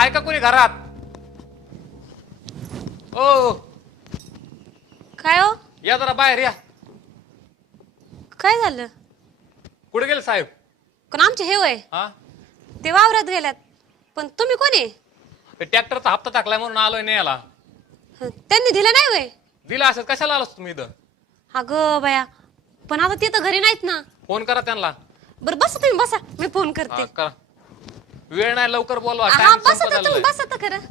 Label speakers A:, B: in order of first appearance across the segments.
A: आहे का कोणी घरात? ओ
B: काय हो?
A: या जरा बाहेर या.
B: काय झालं?
A: कुठे गेले साहेब?
B: पण आमचे हे वय
A: हा
B: ते वावरात गेल्यात. पण तुम्ही कोणी?
A: ते ट्रॅक्टरचा हप्ता टाकलाय म्हणून आलोय न्यायला.
B: त्यांनी दिलं नाही वय?
A: दिला असेल, कशाला आलास तुम्ही इथं?
B: अगं बाया, पण आता ते तर घरी नाहीत ना.
A: फोन करा त्यांना.
B: बरं बसा तुम्ही, बसा, मी फोन
A: हा,
B: करते.
A: करा. वेळ नाही, लवकर बोलवा.
B: हा
A: टाइम
B: बसा
A: संपत
B: तर तुम्ही,
A: आलेला आहे.
B: बसा तर खरं.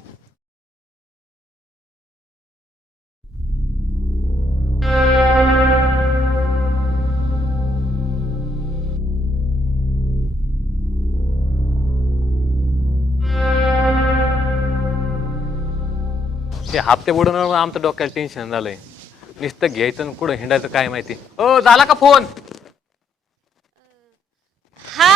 A: ते हप्ते बुडवण्यावर आमचं डोक्याला टेन्शन झालंय. नुसतं घ्यायचं आणि कुठं हिंडायचं काय माहिती. ओ झाला का फोन?
B: हा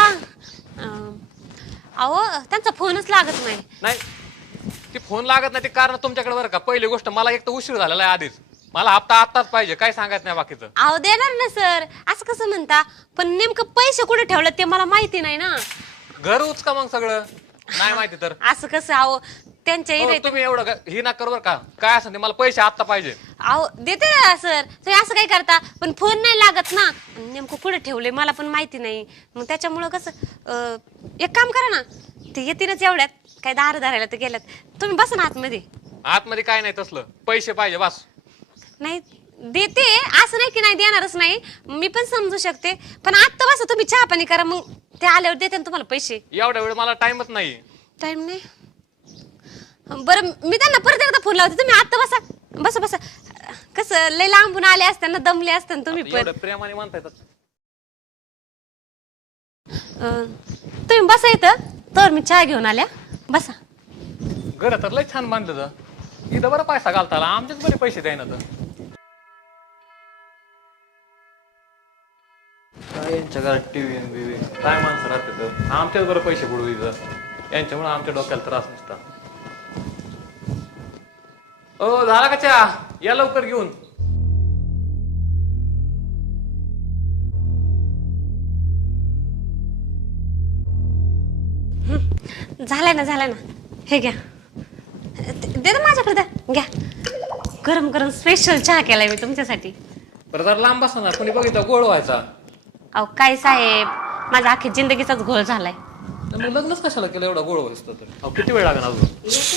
B: अहो त्यांचा फोनच लागत नाही.
A: नाही ती फोन लागत नाही ते कारण तुमच्याकडे. बरं का, पहिली गोष्ट मला एक तर उशीर झालेला आहे आधीच. मला हप्ता आत्ताच पाहिजे, काय सांगायचं नाही बाकीचं.
B: अहो देणार ना सर, असं कसं म्हणता? पण नेमकं पैसे कुठे ठेवलं ते मला माहिती नाही ना.
A: घर उचका मग सगळं. नाही माहिती तर
B: असं कसं? अहो त्यांच्या
A: हो,
B: इथे
A: तुम्ही एवढं ही ना करू. बरं का, काय असं ते मला पैसे आत्ता पाहिजे.
B: अहो देते ना सर, तुम्ही असं काय करता? पण फोन नाही लागत ना. नेमकं कुठे ठेवले मला पण माहिती नाही. मग त्याच्यामुळं कसं एक काम करा ना, ते येतीलच एवढ्यात. काय दार धरायला तर गेल्यात. तुम्ही बसा ना आतमध्ये.
A: आतमध्ये काय नाही तसलं, पैसे पाहिजे बस.
B: नाही देते, असं नाही की नाही देणारच नाही, मी पण समजू शकते. पण आत्ता बसा तुम्ही, चहा पाणी करा, मग ते आल्यावर देते ना तुम्हाला पैसे.
A: एवढ्या वेळ मला टाइमच नाही.
B: टाइम नाही? बरं मी त्यांना परत एकदा फोन लावते. तुम्ही आत्ता बसा, बसा बसा. कसं लय लांबून आले असताना दमले असताना तुम्ही पण.
A: एवढं प्रेमाने म्हणता येतात.
B: तुम्ही बसा इथं, तर मी चहा घेऊन आल्या. बसा.
A: घर तर लय छान बांधलं तर. इथं बरं पैसा घालता आला, आमचेच बरे पैसे द्यायना तर. काय यांच्या घरात टीव्ही बिव्ही काय माणसं राहते तर आमच्याच बरं पैसे बुडू इथं. यांच्यामुळे आमच्या डोक्याला त्रास नसता. ओ झाला का चहा? या लवकर घेऊन.
B: झालाय ना, झालाय ना. हे घ्या, दे ना माझ्याकडे, द्या, घ्या. गरम गरम स्पेशल चहा केलाय मी तुमच्यासाठी.
A: बरं जरा लांब बसा ना, कोणी बघितलं गोळ व्हायचा.
B: अहो काय साहेब, माझा अख्खी जिंदगीचाच घोळ झालाय.
A: तर मग लग्नच कशाला केलं एवढा गोळ व्हायचं तर? अहो किती वेळ लागणार अजून?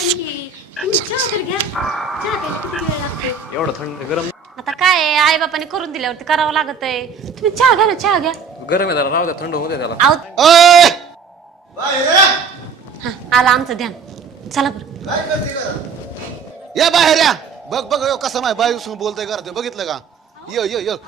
A: एवढं थंड गरम
B: आता काय आई बापाने करून दिल्यावरती करावं लागत आहे. तुम्ही चहा घ्या ना, चहा घ्या.
A: गरम आहे जरा, राहू द्या, थंड होऊ द्या त्याला.
B: अहो हा, आला आमचं ध्यान. चला बरं.
C: या बाहेर या. बघ बघ यो कसा माय बायू बोलतोय घरात, बघितलं का? यो यो यो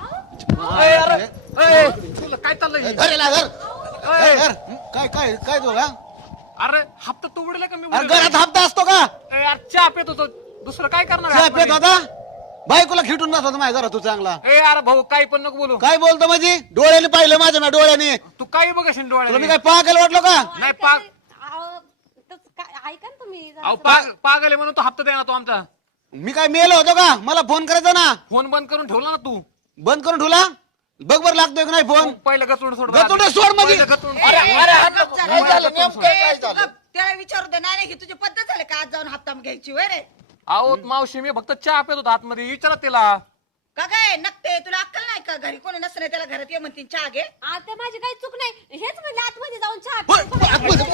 A: तुला काय चाललंय?
C: धर याला, धर. धर. काय काय काय तो का?
A: अरे हप्ता तू उडला का मी
C: अरे घरात हप्ता असतो का?
A: यार चहा पेत होतो, दुसरं काय करणार
C: चहा
A: आहे
C: पेत होता? बायकोला खिटून बसत होता माझ्या घरात तू चांगला.
A: ए यार भाऊ काही पण नको बोलू.
C: काय बोलतो माझी? डोळ्याने पाहिलं माझ्या ना, डोळ्याने.
A: तू काही बघशील
C: तुला मी
A: डोळ्याने.
C: काय पागल वाटलो का?
A: नाही पाग
B: ऐका ना तुम्ही जरा.
A: अहो पागल आहे म्हणून तो हप्ता द्या ना तो आमचा.
C: मी काय मेलो होतो का? मला फोन करायचा ना.
A: फोन बंद करून ठेवला ना तू.
C: बंद करून ठेवला? बघ बरं लागतोय का नाही फोन?
A: पहिलं गचून सोड.
C: गचुंड सोड म्हणजे.
A: पहिलं गचून सोड.
C: काय झालं नेमकं काय झालं?
D: त्याला विचारू दे. नाही ही तुझी पद्धत झाली का आज जाऊन हप्ता घ्यायची वय रे?
A: अहो मावशी मी फक्त चहा पेत होतो आतमध्ये, विचारा तिला.
D: का काय नकटे, तुला अक्कल नाही का? घरी कोणी नसतं त्याला घरात ये म्हणतील चहा घे.
B: आता माझी काही चूक नाही, हेच म्हणजे आतमध्ये जाऊन चहा
C: होय,
B: प्या.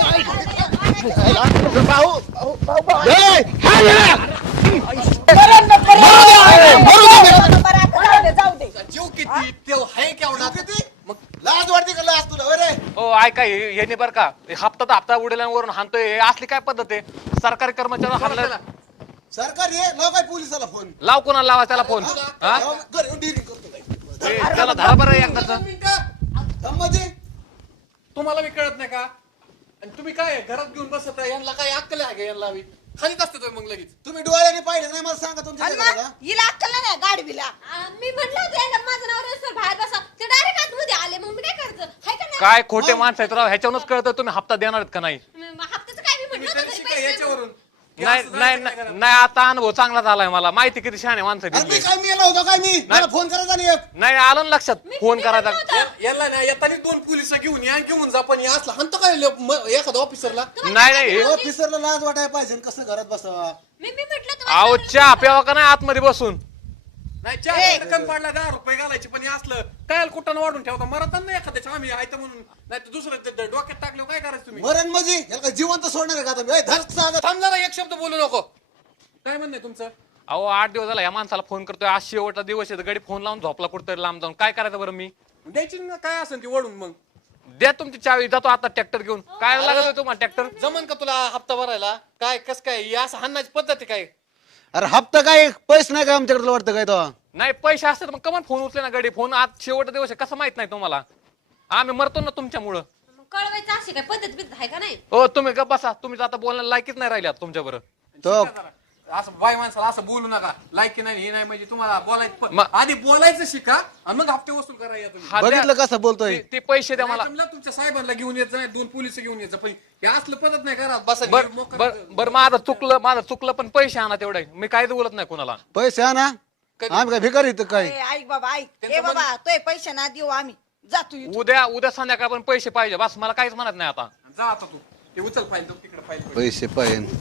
C: ए, हा गेला.
D: बरं, आता जाऊ दे.
C: जीव किती तेव आहे केवढा किती? मग लाज वाटते का लाज तुला? अरे
A: हो ऐका, हे नाही बरं का, हप्ता तर हप्ता उडल्यावरून हाणतोय. हे असली काय पद्धत आहे? सरकारी कर्मचारी हाणलं.
C: सरकार ये लाव काय पोलिसाला फोन.
A: लाव कोणाला लावा त्याला फोन. हा
C: घरी येऊन dealing करतो काय.
A: ए, त्याला धरा बरं एकदाच.
C: म्हणजे
E: तुम्हाला बी कळत नाही का? आणि तुम्ही काय घरात घेऊन बसत आहे? यांना काय अक्कल आहे का? यांना खालीच असते तुम्ही मग लगेच.
C: तुम्ही डोळ्याने पाहिलं नाही मला सांगा तुमच्या
D: आणि
C: घराला?
D: मग हिला अक्कल नाही गाडवीला.
B: मी म्हटलं होतं यांना, माझं नाव रजिस्टर बाहेर बसा. ते डायरेक्ट आतमध्ये आले, मग मी काय करायचं? हाय का नाही?
A: काय खोटे माणसं आहेत राव, ह्याच्यावरूनच कळतं तुम्ही हप्ता देणार आहेत का नाही.
B: हप्त्याचं काय मी
E: तुम्ही
B: म्हटलं
E: तरी
B: होतं
E: शिका
B: घरी पैसे
E: याच्यावरून. की
A: नाही
E: असं
A: नाही
E: जायचं काय घरात?
A: नाही आता अनुभव चांगला झालाय मला माहिती किती शहाणे माणसं
C: अरे मी
A: दिसले
C: काय मेला होतो काय मी मला फोन करायचा नाही एक.
A: नाही आलं ना लक्षात फोन करायचा
E: याला ना येताना 2 पोलिस घेऊन या घेऊन जा पण हे असलं हंत काय एखाद्या ऑफिसरला
A: नाही नाही
C: ऑफिसरला लाज वाटायला पाहिजे कसं घरात बसावा
B: मी म्हटलं
A: अहो चहा प्यावा का नाही आतमध्ये बसून
E: नाही चार रक्कम पाडला 10 रुपये घालायचे पण हे असलं काय कुठं वाढून ठेवता मरत नाही एखाद्याच्या आम्ही आहे तर म्हणून नाही तर दुसरं डोक्यात टाकले काय करायचं तुम्ही
C: मरण म्हणजे याला काय जिवंत सोडणार आहे का आता मी? ए, धर साधं.
E: थांब जरा एक शब्द बोलू नको काय म्हणणे तुमचं
A: अहो 8 दिवस झाला या माणसाला फोन करतोय आज शेवटचा दिवस आहे गडी फोन लावून झोपला कुठतरी लांब जाऊन काय करायचं बरं मी
E: द्यायची ना काय असेल ती वळून मग
A: द्या तुमची चावी जातो आता ट्रॅक्टर घेऊन काय लागत तुम्हाला ट्रॅक्टर
E: जमन का तुला हप्ता भरायला काय कस काय ही असं हाणाची पद्धत आहे काय
C: अरे हप्ता काय पैसे नाही का आमच्याकडे तुला वाटतं काय तो
A: नाही पैसे असतात मग कमान फोन उचले ना गडी फोन आज शेवटचा दिवस आहे कसं माहित नाही तुम्हाला आम्ही मरतो ना तुमच्यामुळं
B: कळवायचं अशी काय पद्धत बिद्धत आहे का नाही
A: हो तुम्ही गप्प बसा तुम्ही आता बोलण्याला लायकीच नाही राहिले आता तुमच्या बरोबर
C: तो
E: असं बाय माणसाला असं बोलू नका लायकी नाही हे नाही म्हणजे तुम्हाला बोलायचं
A: मग-
E: आधी बोलायचं शिका आणि मग हप्ते वसूल करा या तुम्ही
A: हा, द्या.
C: बघितलं कसं बोलतोय
A: ते पैसे द्या मला
E: नाही जमलं तुमच्या साहेबांना घेऊन यायचं नाही 2 पोलिस घेऊन यायचं पण हे असलं पद्धत नाही करा बसा
A: बर बर बर माझं चुकलं पण पैसे आणा तेवढे मी काहीच बोलत नाही कोणाला
C: पैसे आणा
E: कधी?
C: आम्ही काय भिकारी इथं काय
D: ए, ऐक बाबा ऐक
E: त्यांचं
D: ए बाबा तोय पैसे ना देऊ आम्ही जातो इथून.
A: उद्या संध्याकाळ पण पैसे पाहिजे बस मला काहीच म्हणत नाही आता
E: जा आता तू ते उचल फाईल तिकडे फाईल
C: पैसे पाहिजे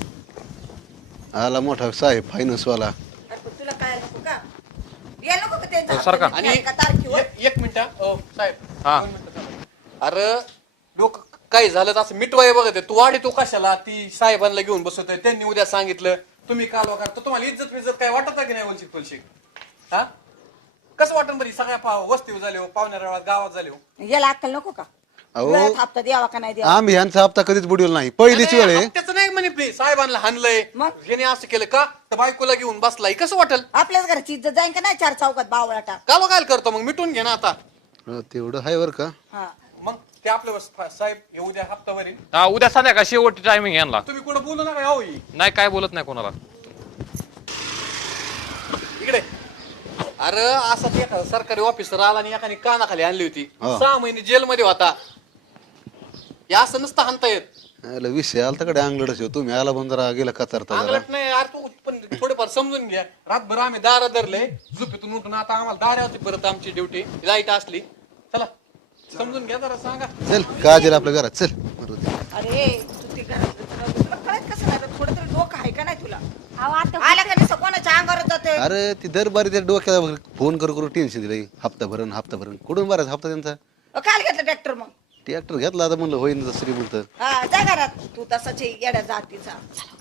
C: आला मोठा साहेब फायनान्स वाला
D: अरे पण तुला काय नको का या नको का त्यांचा
A: सरकार.
E: आणि
D: एका तारखेवर
E: एक मिनिट साहेब
A: हा.
E: 2 मिनिटं थांबा. अरे लोक काय झालं तर असं मिटवाय बघत आहे. तू वाढी तो कशाला ती साहेबांना घेऊन बसवतोय त्यांनी उद्या सांगितलं तुम्ही कालवा करता तुम्हाला इज्जत काय वाटत की नाही वलशिक पलशिक हा कसं वाटन बरी सगळ्या वस्तीवर झाले हो पाहुण्या गावात झाले हो
D: याला अक्कल नको का
C: अहो.
D: वेळेत हप्ता द्यावा का नाही द्यावा
C: आम्ही ह्यांचा हप्ता कधीच बुडवला नाही पहिलीच वेळ आहे
E: त्याचं नाही म्हणे प्लीज साहेबांना हाणलंय
D: मग?
E: याने असं केलं का तर बायकोला घेऊन बसलाय कसं वाटेल
D: आपल्याच घराची इज्जत जाईन का नाही 4 चौकात बावळाटा
E: कालवा काय करतो मग मिटून घे ना आता
C: हो, तेवढं आहे बरं का
D: हा
E: मग ते आपल्या साहेब हे उद्या हप्ता भरेल
A: हा, उद्या संध्याकाळ शेवटची टायमिंग यांना
E: तुम्ही कुठं बोलू नका हो ही.
A: नाही काय बोलत नाही कोणाला
E: इकडे अरे असा ते एखादा सरकारी ऑफिसर आला आणि एकाने कानाखाली आणली होती
C: हा.
E: 6 महिने जेलमध्ये होता हे असं नसतं हाणता येत
C: याला विषय आला तकडे अंगलडच हो. तुम्ही आला पण जरा गेला कचरता जरा
E: अंगलट नाही यार तू पण थोडेफार समजून घ्या रातभर आम्ही दारा धरले झोपेतून उठून आता आम्हाला दारा होती परत आमची ड्युटी लाईट असली चला समजून घ्या जरा सांगा
C: चल काजल आपल्या घरात चल मरू दे.
D: अरे तू ते घरातलं तुला कळत कसं नाही थोडं तरी डोकं आहे का नाही तुला
B: अहो आता
D: आला का नाही कोणाच्या अंगावर जाते
C: अरे ती दरबारी त्या डोक्याला फोन करू टेन्शन दिलंय हप्ता भरण कुठून भरायचा हप्ता त्यांचा
D: काल घेतलं ट्रॅक्टर मग
C: ट्रॅक्टर घेतला आता म्हणलं होईन श्रीमंत
D: हा जा घरात तू तसाच येड्या जातीचा